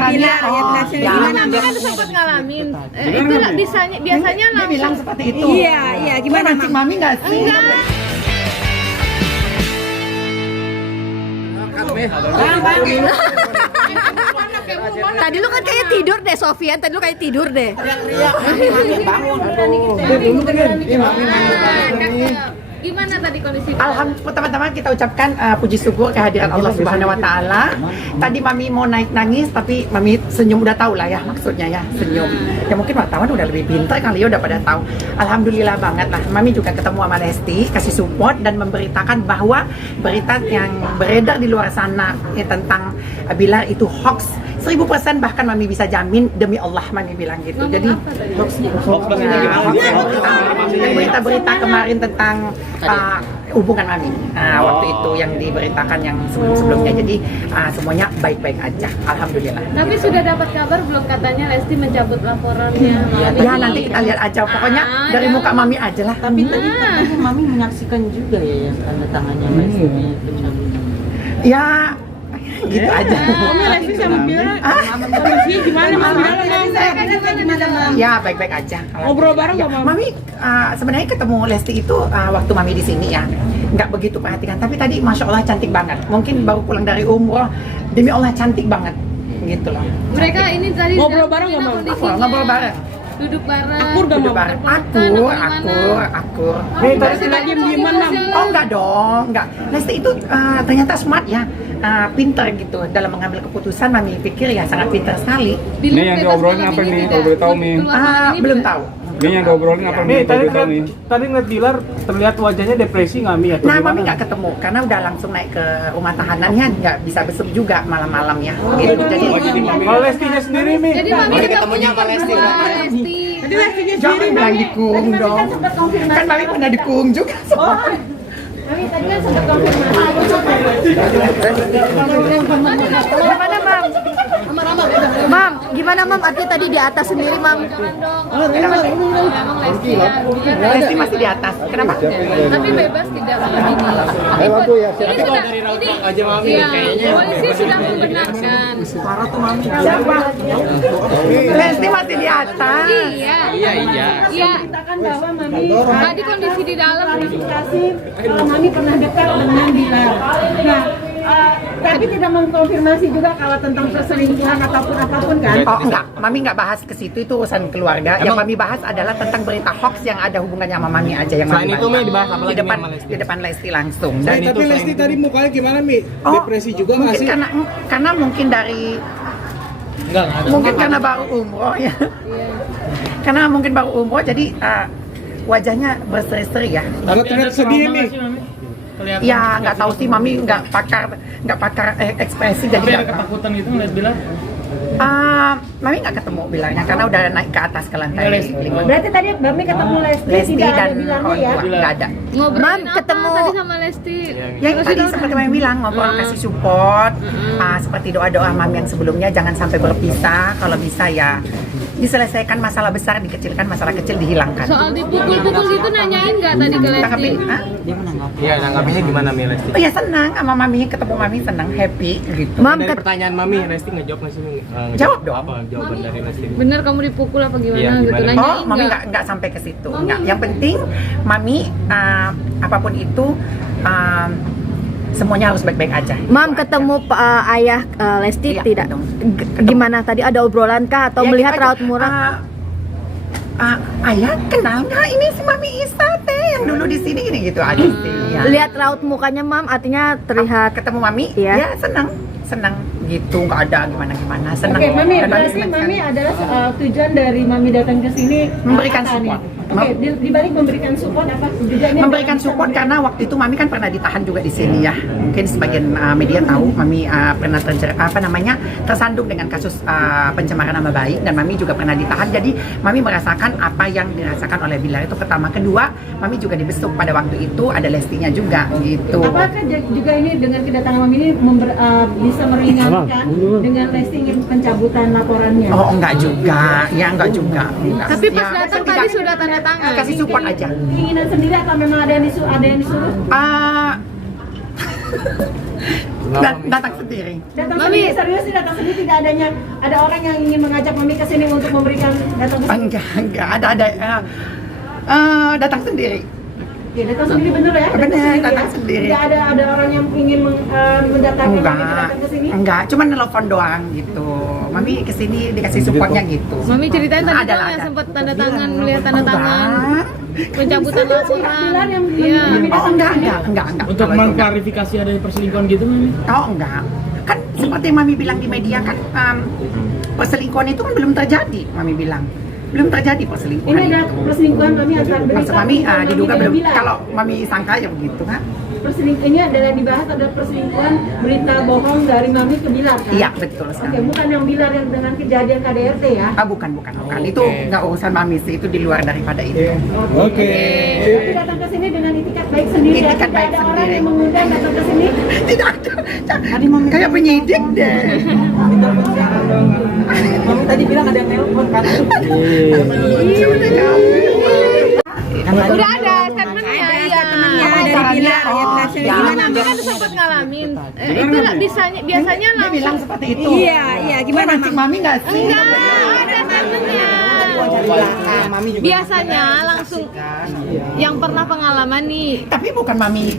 lamarannya. Gimana Mami kan sempat ngalamin. Itu biasanya Dia bilang seperti itu. Iya, gimana mancing Mami nggak sih? enggak. Tadi lu kan kayak tidur deh, Sofian. Tadi lu kayak tidur deh. Teriak, Mami bangun. Gimana tadi kondisi? Alhamdulillah, pertama-tama kita ucapkan puji syukur kehadiran Allah Subhanahu wa taala. Tadi Mami mau naik nangis tapi Mami senyum, udah tahu lah ya maksudnya ya, senyum. Ya mungkin wartawan udah lebih pintar kali ya, udah pada tahu. Alhamdulillah banget lah. Mami juga ketemu sama Lesti, kasih support dan memberitakan bahwa berita yang beredar di luar sana ya, tentang Bilar itu hoax 1000%, bahkan Mami bisa jamin demi Allah Mami bilang gitu. Jadi berita-berita kemarin tentang hubungan Mami waktu itu yang diberitakan yang sebelum-sebelumnya. Jadi semuanya baik-baik aja, alhamdulillah. Tapi sudah dapat kabar belum katanya Lesti mencabut laporannya? Ya nanti kita lihat aja, pokoknya dari muka Mami aja lah. Tapi tadi Mami menyaksikan juga ya tanda tangannya Lesti pencabutan. Ya gitu aja. Mami Lesti sama Bilar kondisinya gimana Mami? Ya baik-baik aja. Ngobrol bareng ya, nggak, Mami? Sebenarnya ketemu Lesti itu waktu Mami di sini ya nggak begitu perhatikan, tapi tadi Masya Allah cantik banget. Mungkin baru pulang dari umroh, demi Allah cantik banget gitu loh. Mereka ini tadi ngobrol bareng nggak, Mami? Ngobrol bareng. Duduk bareng. Duduk bareng. Akur. Nih tadi lagi dieman Mam. Oh enggak dong, enggak. Lesti itu ternyata smart ya, pintar gitu dalam mengambil keputusan. Mami pikir ya sangat pintar sekali. Ini yang diobrolin apa nih? Kalau boleh tahu nih. Belum tahu. Ini yang diobrolin apa nih? Tadi ngeliat Bilar terlihat wajahnya depresi nggak Mi? Nah, Mami nggak ketemu karena udah langsung naik ke rumah tahanannya, nggak bisa besuk juga malam-malam ya. Gitu. Jadi kalau Lestinya sendiri Mi? Jadi Mami ketemunya sama Lesti. Jadi Lestinya jangan sendiri bilang dikung dong. Kan Mami pernah dikung juga. Mami tadi kan sempat konfirmasi. Gimana, Mam? Mam, gimana Mam? Artinya tadi di atas sendiri, Mam. Memang Lesti ya. Lesti masih di atas. Kenapa? Tapi bebas tidak ini. Ini sudah dari aja Mami kayaknya. Polisi sudah membenarkan. Parah tuh Mami. Siapa? Lesti masih di atas. Iya. Ceritakan bahwa Mami Tadi kondisi di dalam klarifikasi Mami pernah dekat dengan Bilar. Nah, tapi tidak mengkonfirmasi juga kalau tentang perselingkuhan ataupun apapun kan? Oh enggak, Mami nggak bahas ke situ, itu urusan keluarga. Yang Mami bahas adalah tentang berita hoax yang ada hubungannya sama Mami aja yang Mami Selain itu Mi dibahas apa lagi di depan Lesti langsung. Dan Tapi Lesti tadi mukanya gimana Mi? Depresi juga nggak mungkin sih? karena mungkin dari mungkin karena baru umroh ya. Karena mungkin baru umroh jadi wajahnya berseri-seri ya. Karena terlihat sedih Mi. Ya nggak tahu sih, Mami nggak pakar ekspresi jadi nggak tahu. Ketakutan gitu ngeliat Bilar? Mami nggak ketemu bilangnya karena udah naik ke atas ke lantai 5. Berarti tadi Mami ketemu Lesti tidak ada bilangnya ya? Nggak ada. ngobrolin Mam, apa ketemu. tadi sama Lesti? Yang tadi seperti Mami bilang, ngobrol kasih support, seperti doa-doa Mami yang sebelumnya, jangan sampai berpisah. Kalau bisa ya diselesaikan masalah besar, dikecilkan masalah kecil, dihilangkan. Soal dipukul-pukul gitu nanyain nggak tadi ke Lesti? Tanggapi, Iya, nanggapinya gimana Mi Lesti? oh ya senang sama Mami, ketemu Mami senang, happy gitu. Mam, Dari pertanyaan Mami, Lesti ngejawab nggak sih Mi? Jawab dong. Apa jawaban dari Lesti? Bener kamu dipukul apa gimana Iya, gitu? gimana? Nanyain Mami nggak? nggak sampai ke situ. Nggak. Yang penting Mami apapun itu semuanya harus baik-baik aja. Mam ketemu ayah Lesti Iya, tidak? dong. Gimana tadi, ada obrolan kah atau Ya, melihat gitu aja. raut murah? Ayah kenal nggak ini si Mami Isa teh yang dulu di sini gini gitu aja sih. Ya. Lihat raut mukanya Mam, artinya terlihat Ketemu Mami, Iya. ya senang gitu, nggak ada gimana senang. Oke, Mami, Dan berarti senang Mami sekali. adalah tujuan dari Mami datang ke sini Memberikan apa nih? support. Oke, dibalik memberikan support apa juga nih? Memberikan support karena waktu itu Mami kan pernah ditahan juga di sini ya. Mungkin sebagian media tahu Mami pernah tersandung dengan kasus pencemaran nama baik, dan Mami juga pernah ditahan. Jadi Mami merasakan apa yang dirasakan oleh Bilar itu pertama. Kedua, Mami juga dibesuk pada waktu itu, ada Lestinya juga gitu. Apakah juga ini dengan kedatangan Mami ini bisa meringankan dengan Lesti ingin pencabutan laporannya? Oh enggak juga, ya enggak juga. Enggak. Tapi pas Ya, datang tidak- tadi sudah tanda tangan. kasih support aja. Keinginan sendiri atau memang ada yang disuruh? Ah, Datang sendiri. Datang sendiri, serius sih datang sendiri, tidak ada orang yang ingin mengajak Mami ke sini untuk memberikan datang ke sini. Enggak ada datang sendiri. Ya, datang sendiri bener ya? Bener, datang sendiri. Tidak ada orang yang ingin mendatangkan Mami Enggak, datang ke sini. enggak, cuma nelfon doang gitu. Mami kesini dikasih supportnya gitu. Mami ceritain tadi Ada dong lah, yang ada. sempat tanda tangan, melihat tanda tangan, Enggak. pencabutan laporan. Bilar yang Iya. Mami Oh enggak. Untuk Kalau itu enggak. mengklarifikasi ada perselingkuhan gitu Mami? Oh enggak. Kan seperti yang Mami bilang di media kan perselingkuhan itu kan belum terjadi, Mami bilang. Belum terjadi perselingkuhan. Ini ada itu. perselingkuhan Mami antar Maksud Mami bukan diduga dan belum. Bilar. Kalau Mami sangka ya begitu kan? Ini adalah dibahas ada perselingkuhan berita bohong dari Mami ke Bilar kan? Iya betul Oke, sekali. bukan yang Bilar yang dengan kejadian KDRT ya? Bukan. Itu nggak urusan Mami sih, itu di luar daripada itu. Oke. Tapi datang ke sini dengan itikat baik sendiri ya? Itikat Tidak baik ada orang sendiri. yang mengundang datang ke sini? Tidak ada. Kayak penyidik deh. Mami tadi bilang ada yang nelpon kan? Udah ada statementnya, iya. Dari Bilar. Gimana Mami kan sempat ngalamin? Itu biasanya Dia bilang langsung. seperti itu. Iya, gimana Mancing Mami nggak sih? Enggak, ada statementnya. Biasanya langsung yang pernah pengalaman nih. Tapi bukan Mami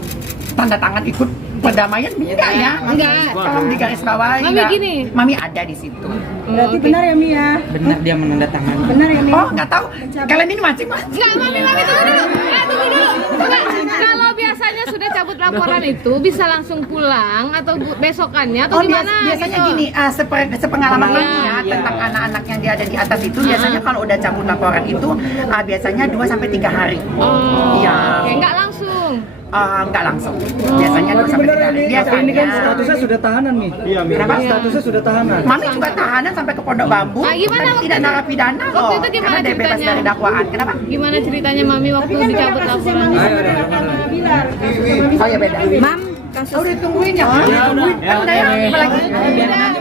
tanda tangan ikut perdamaian enggak ya? Enggak. Tolong digaris bawahi. Mami enggak. gini. Mami ada di situ. Berarti benar ya Mi ya? Benar dia menandatangani. Benar ya Mi? Oh, nggak tahu. Kalian ini mancing-mancing. Enggak, Mami tunggu dulu. Tunggu dulu. Enggak, kalau biasanya sudah cabut laporan itu bisa langsung pulang atau besokannya atau Oh, gimana? biasanya gitu? gini, sepengalaman Iya. Mami ya tentang anak-anak yang dia ada di atas itu, biasanya kalau udah cabut laporan itu biasanya 2 sampai 3 hari. Oh, Iya. oke, enggak langsung. Nggak langsung. Biasanya 2 sampai 3 hari. Biasanya. Ini kan statusnya sudah tahanan nih. Iya, Kenapa? Statusnya sudah tahanan. Mami juga tahanan sampai ke Pondok Bambu. Nah, gimana tapi waktu tidak itu? narapidana loh. Waktu itu gimana Karena dia bebas ceritanya? dari dakwaan. Kenapa? Gimana ceritanya Mami waktu Kan beda dicabut kasus yang laporan? Mami sama Bilar. Kasus yang Mami Oh ya beda. Mam, kasus Udah tungguin ya. Tungguin. Kan udah ya. Apa lagi?